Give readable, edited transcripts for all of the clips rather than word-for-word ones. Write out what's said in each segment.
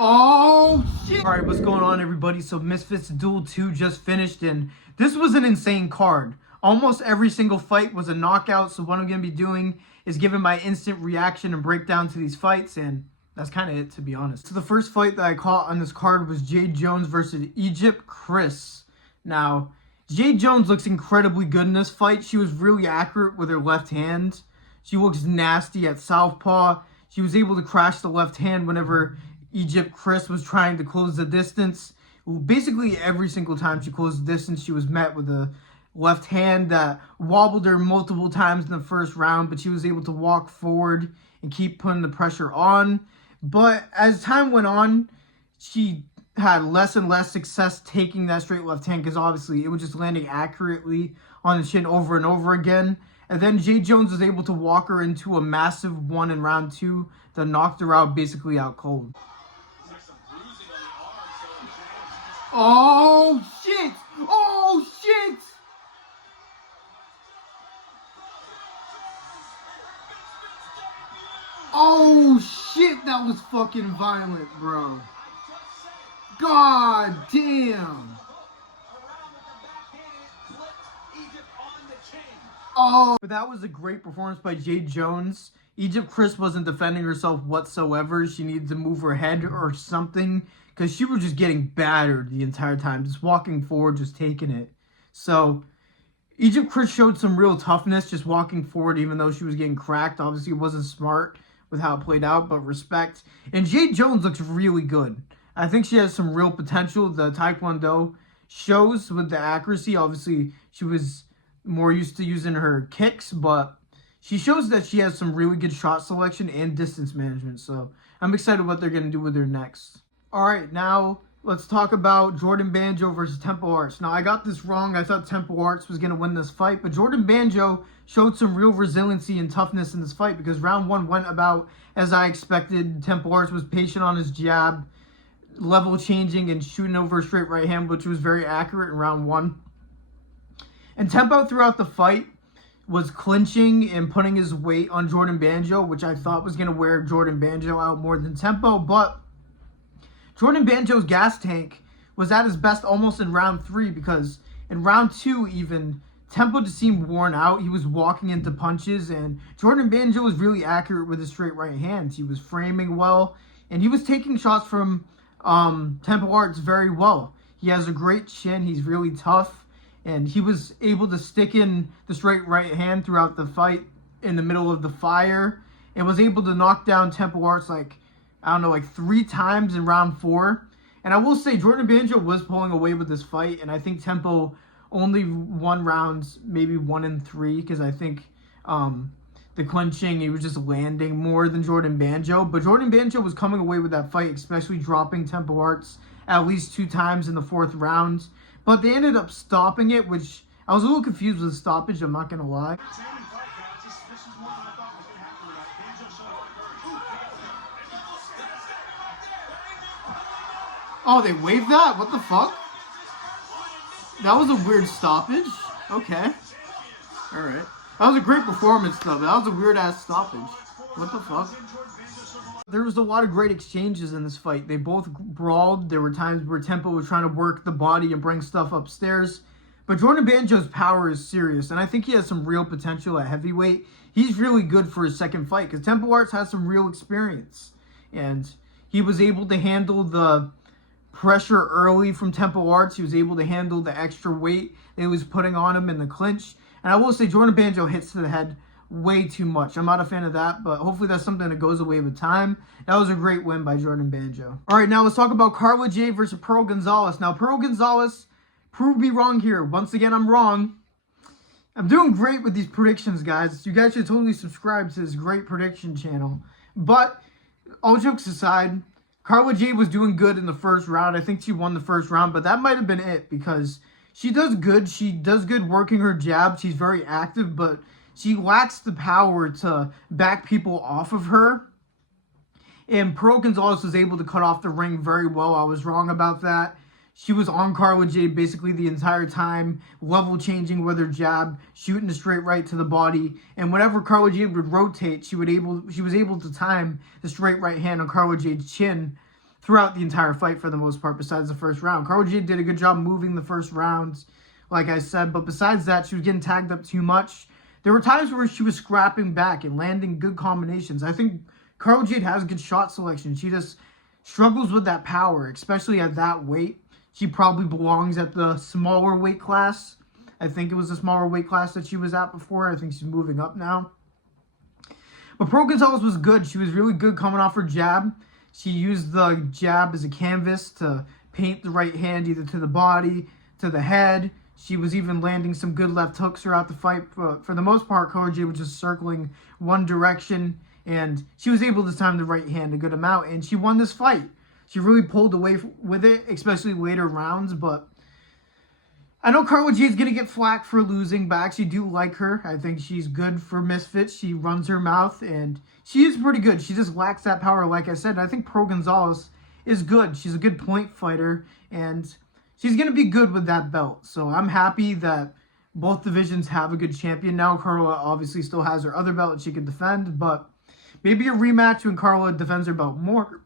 Oh, shit. All right, what's going on, everybody? So Misfits Duel 2 just finished, and this was an insane card. Almost every single fight was a knockout, so what I'm going to be doing is giving my instant reaction and breakdown to these fights, and that's kind of it, to be honest. So the first fight that I caught on this card was Jade Jones versus Egypt Chris. Now, Jade Jones looks incredibly good in this fight. She was really accurate with her left hand. She looks nasty at southpaw. She was able to crash the left hand whenever Egypt Chris was trying to close the distance. Basically, every single time she closed the distance, she was met with a left hand that wobbled her multiple times in the first round, but she was able to walk forward and keep putting the pressure on. But as time went on, she had less and less success taking that straight left hand because obviously it was just landing accurately on the chin over and over again. And then Jade Jones was able to walk her into a massive one in round 2 that knocked her out basically out cold. Oh, shit! Oh, shit! Oh, shit! That was fucking violent, bro. God damn! Oh, but that was a great performance by Jade Jones. Egypt Chris wasn't defending herself whatsoever. She needed to move her head or something because she was just getting battered the entire time, just walking forward, just taking it. So Egypt Chris showed some real toughness just walking forward, even though she was getting cracked. Obviously, it wasn't smart with how it played out, but respect. And Jade Jones looks really good. I think she has some real potential. The Taekwondo shows with the accuracy. Obviously, she was more used to using her kicks, but she shows that she has some really good shot selection and distance management. So I'm excited what they're going to do with her next. All right, now let's talk about Jordan Banjo versus Tempo Arts. Now, I got this wrong. I thought Tempo Arts was going to win this fight, but Jordan Banjo showed some real resiliency and toughness in this fight because round 1 went about as I expected. Tempo Arts was patient on his jab, level changing and shooting over a straight right hand, which was very accurate in round 1. And Tempo throughout the fight was clinching and putting his weight on Jordan Banjo, which I thought was going to wear Jordan Banjo out more than Tempo, but Jordan Banjo's gas tank was at his best almost in round 3 because in round 2 even, Tempo just seemed worn out. He was walking into punches, and Jordan Banjo was really accurate with his straight right hand. He was framing well, and he was taking shots from Tempo Arts very well. He has a great chin. He's really tough, and he was able to stick in the straight right hand throughout the fight in the middle of the fire and was able to knock down Tempo Arts like 3 times in round 4. And I will say Jordan Banjo was pulling away with this fight, and I think Tempo only won rounds maybe 1 and 3 because I think the clinching, he was just landing more than Jordan Banjo. But Jordan Banjo was coming away with that fight, especially dropping Tempo Arts at least 2 times in the 4th round. But they ended up stopping it, which I was a little confused with the stoppage, I'm not going to lie. Oh, they waved that? What the fuck? That was a weird stoppage. Okay. Alright. That was a great performance, though. That was a weird-ass stoppage. What the fuck? There was a lot of great exchanges in this fight. They both brawled. There were times where Tempo was trying to work the body and bring stuff upstairs. But Jordan Banjo's power is serious, and I think he has some real potential at heavyweight. He's really good for his second fight, because Tempo Arts has some real experience. And he was able to handle the pressure early from Tempo Arts. He was able to handle the extra weight that he was putting on him in the clinch. And I will say Jordan Banjo hits to the head way too much. I'm not a fan of that, but hopefully that's something that goes away with time. That was a great win by Jordan Banjo. All right, now let's talk about Carla Jade versus Pearl Gonzalez. Now, Pearl Gonzalez proved me wrong here. Once again, I'm wrong. I'm doing great with these predictions, guys. You guys should totally subscribe to this great prediction channel. But all jokes aside, Carla Jade was doing good in the first round. I think she won the first round, but that might have been it because she does good. She does good working her jab. She's very active, but she lacks the power to back people off of her. And Pearl Gonzalez was able to cut off the ring very well. I was wrong about that. She was on Carla Jade basically the entire time, level changing with her jab, shooting a straight right to the body. And whenever Carla Jade would rotate, she was able to time the straight right hand on Carla Jade's chin throughout the entire fight for the most part, besides the first round. Carla Jade did a good job moving the first rounds, like I said, but besides that, she was getting tagged up too much. There were times where she was scrapping back and landing good combinations. I think Carla Jade has good shot selection. She just struggles with that power, especially at that weight. She probably belongs at the smaller weight class. I think it was the smaller weight class that she was at before. I think she's moving up now. But Pro Gonzalez was good. She was really good coming off her jab. She used the jab as a canvas to paint the right hand either to the body, to the head. She was even landing some good left hooks throughout the fight. But for the most part, Carla Jade was just circling one direction. And she was able to time the right hand a good amount. And she won this fight. She really pulled away with it, especially later rounds. But I know Carla Jade's going to get flack for losing, but I actually do like her. I think she's good for Misfits. She runs her mouth, and she is pretty good. She just lacks that power, like I said. And I think Pro Gonzalez is good. She's a good point fighter, and she's going to be good with that belt. So I'm happy that both divisions have a good champion now. Carla obviously still has her other belt she can defend, but maybe a rematch when Carla defends her belt more.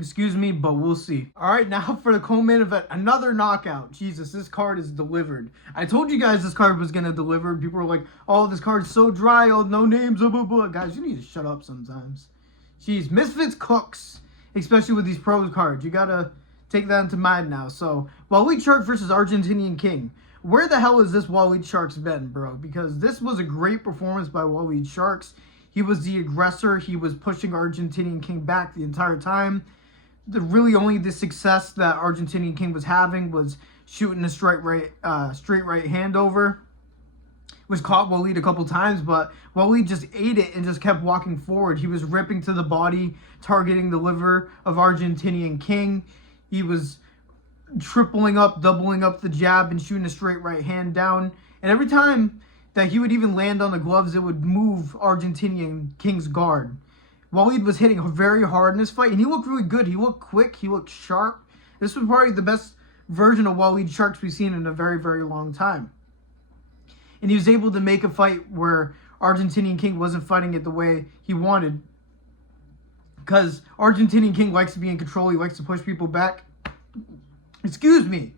Excuse me, but we'll see. All right, now for the co-main event, another knockout. Jesus, this card is delivered. I told you guys this card was going to deliver. People were like, oh, this card's so dry. Oh, no names. Blah, blah, blah. Guys, you need to shut up sometimes. Jeez, Misfits cooks, especially with these pros cards. You got to take that into mind now. So, Walid Shark versus Argentinian King. Where the hell has this Walid Sharks been, bro? Because this was a great performance by Walid Sharks. He was the aggressor. He was pushing Argentinian King back the entire time. Only the success that Argentinian King was having was shooting a straight right hand over. Was caught Walid a couple times, but Walid just ate it and just kept walking forward. He was ripping to the body, targeting the liver of Argentinian King. He was tripling up, doubling up the jab and shooting a straight right hand down. And every time that he would even land on the gloves, it would move Argentinian King's guard. Walid was hitting very hard in this fight, and he looked really good. He looked quick. He looked sharp. This was probably the best version of Walid Sharks we've seen in a very, very long time. And he was able to make a fight where Argentinian King wasn't fighting it the way he wanted. Because Argentinian King likes to be in control. He likes to push people back. Excuse me.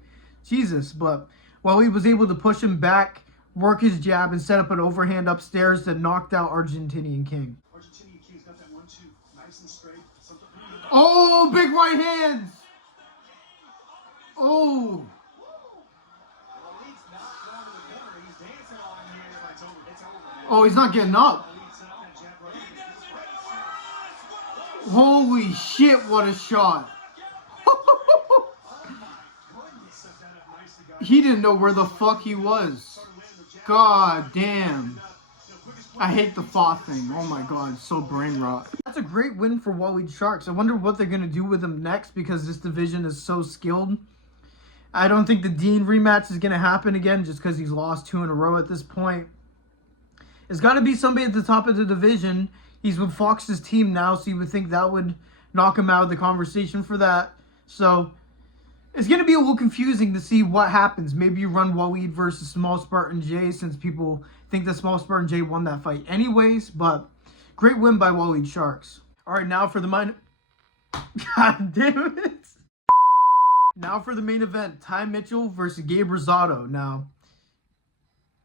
Jesus. But Walid was able to push him back, work his jab, and set up an overhand upstairs that knocked out Argentinian King. Oh, big right hands. Oh. Oh, he's not getting up. Holy shit, what a shot. He didn't know where the fuck he was. God damn. I hate the thought thing. Oh my god, so brain rot. That's a great win for Walid Sharks. I wonder what they're going to do with him next because this division is so skilled. I don't think the Dean rematch is going to happen again just because he's lost 2 in a row at this point. It's got to be somebody at the top of the division. He's with Fox's team now, so you would think that would knock him out of the conversation for that. So it's going to be a little confusing to see what happens. Maybe you run Walid versus Small Spartan J since people think that Small Spartan J won that fight anyways, but great win by Walid Sharks. All right, now for the God damn it. Now for the main event, Ty Mitchell versus Gabe Rosado. Now,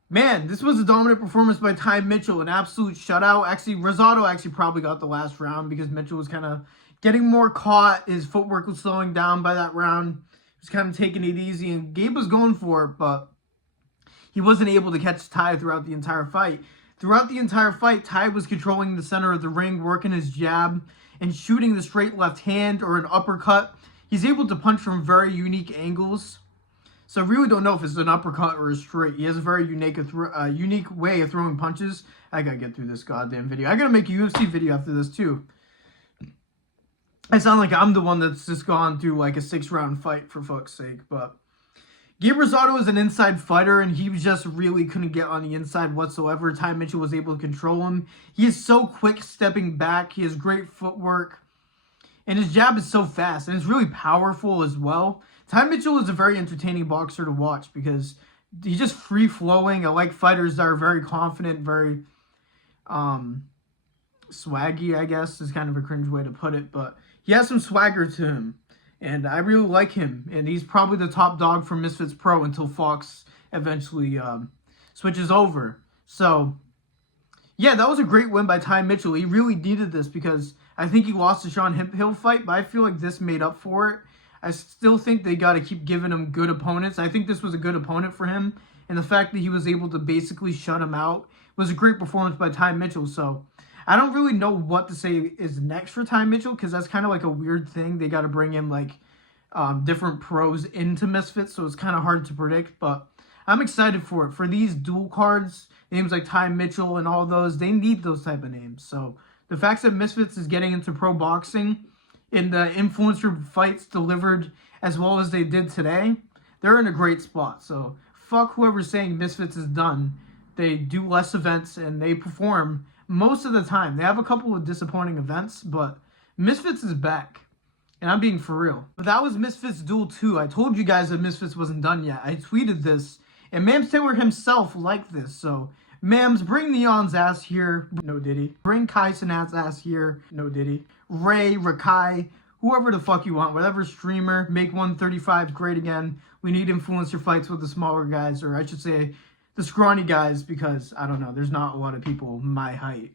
man, this was a dominant performance by Ty Mitchell, an absolute shutout. Actually, Rosado actually probably got the last round because Mitchell was kind of getting more caught. His footwork was slowing down by that round. He was kind of taking it easy, and Gabe was going for it, but he wasn't able to catch Ty throughout the entire fight. Throughout the entire fight, Ty was controlling the center of the ring, working his jab, and shooting the straight left hand or an uppercut. He's able to punch from very unique angles. So I really don't know if it's an uppercut or a straight. He has a very unique way of throwing punches. I gotta get through this goddamn video. I gotta make a UFC video after this too. I sound like I'm the one that's just gone through like a 6-round fight for fuck's sake, but Gabe Rosado is an inside fighter, and he just really couldn't get on the inside whatsoever. Ty Mitchell was able to control him. He is so quick stepping back. He has great footwork. And his jab is so fast, and it's really powerful as well. Ty Mitchell is a very entertaining boxer to watch because he's just free-flowing. I like fighters that are very confident, very swaggy, I guess, is kind of a cringe way to put it. But he has some swagger to him, and I really like him. And he's probably the top dog for Misfits Pro until Fox eventually switches over. So, yeah, that was a great win by Ty Mitchell. He really needed this because I think he lost the Sean Hill fight, but I feel like this made up for it. I still think they got to keep giving him good opponents. I think this was a good opponent for him, and the fact that he was able to basically shut him out was a great performance by Ty Mitchell. So I don't really know what to say is next for Ty Mitchell because that's kind of like a weird thing. They got to bring in like different pros into Misfits, so it's kind of hard to predict, but I'm excited for it. For these dual cards, names like Ty Mitchell and all those, they need those type of names. So the fact that Misfits is getting into pro boxing in the influencer fights delivered as well as they did today, they're in a great spot. So fuck whoever's saying Misfits is done. They do less events and they perform most of the time. They have a couple of disappointing events, but Misfits is back. And I'm being for real. But that was Misfits Duel 2. I told you guys that Misfits wasn't done yet. I tweeted this, and Mams Taylor himself liked this. So, Mams, bring Neon's ass here. No diddy. Bring Kai Cenat's ass here. No diddy. Ray, Rakai, whoever the fuck you want. Whatever streamer. Make 135 great again. We need influencer fights with the smaller guys. Or I should say, the scrawny guys. Because, I don't know, there's not a lot of people my height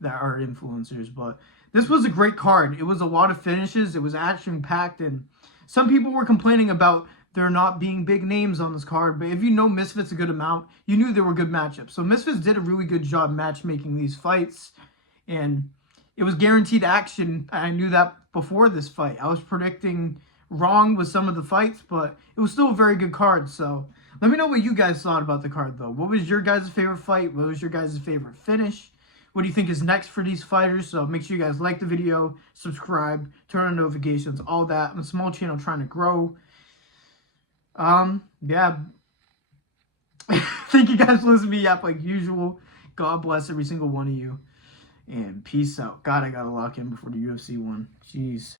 that are influencers. But this was a great card. It was a lot of finishes. It was action-packed. And some people were complaining about there not being big names on this card. But if you know Misfits a good amount, you knew there were good matchups. So Misfits did a really good job matchmaking these fights. And it was guaranteed action. I knew that before this fight. I was predicting wrong with some of the fights, but it was still a very good card. So let me know what you guys thought about the card, though. What was your guys' favorite fight? What was your guys' favorite finish? What do you think is next for these fighters? So make sure you guys like the video, subscribe, turn on notifications, all that. I'm a small channel trying to grow. Yeah. Thank you guys for listening to me up like usual. God bless every single one of you. And peace out. God, I gotta lock in before the UFC one. Jeez.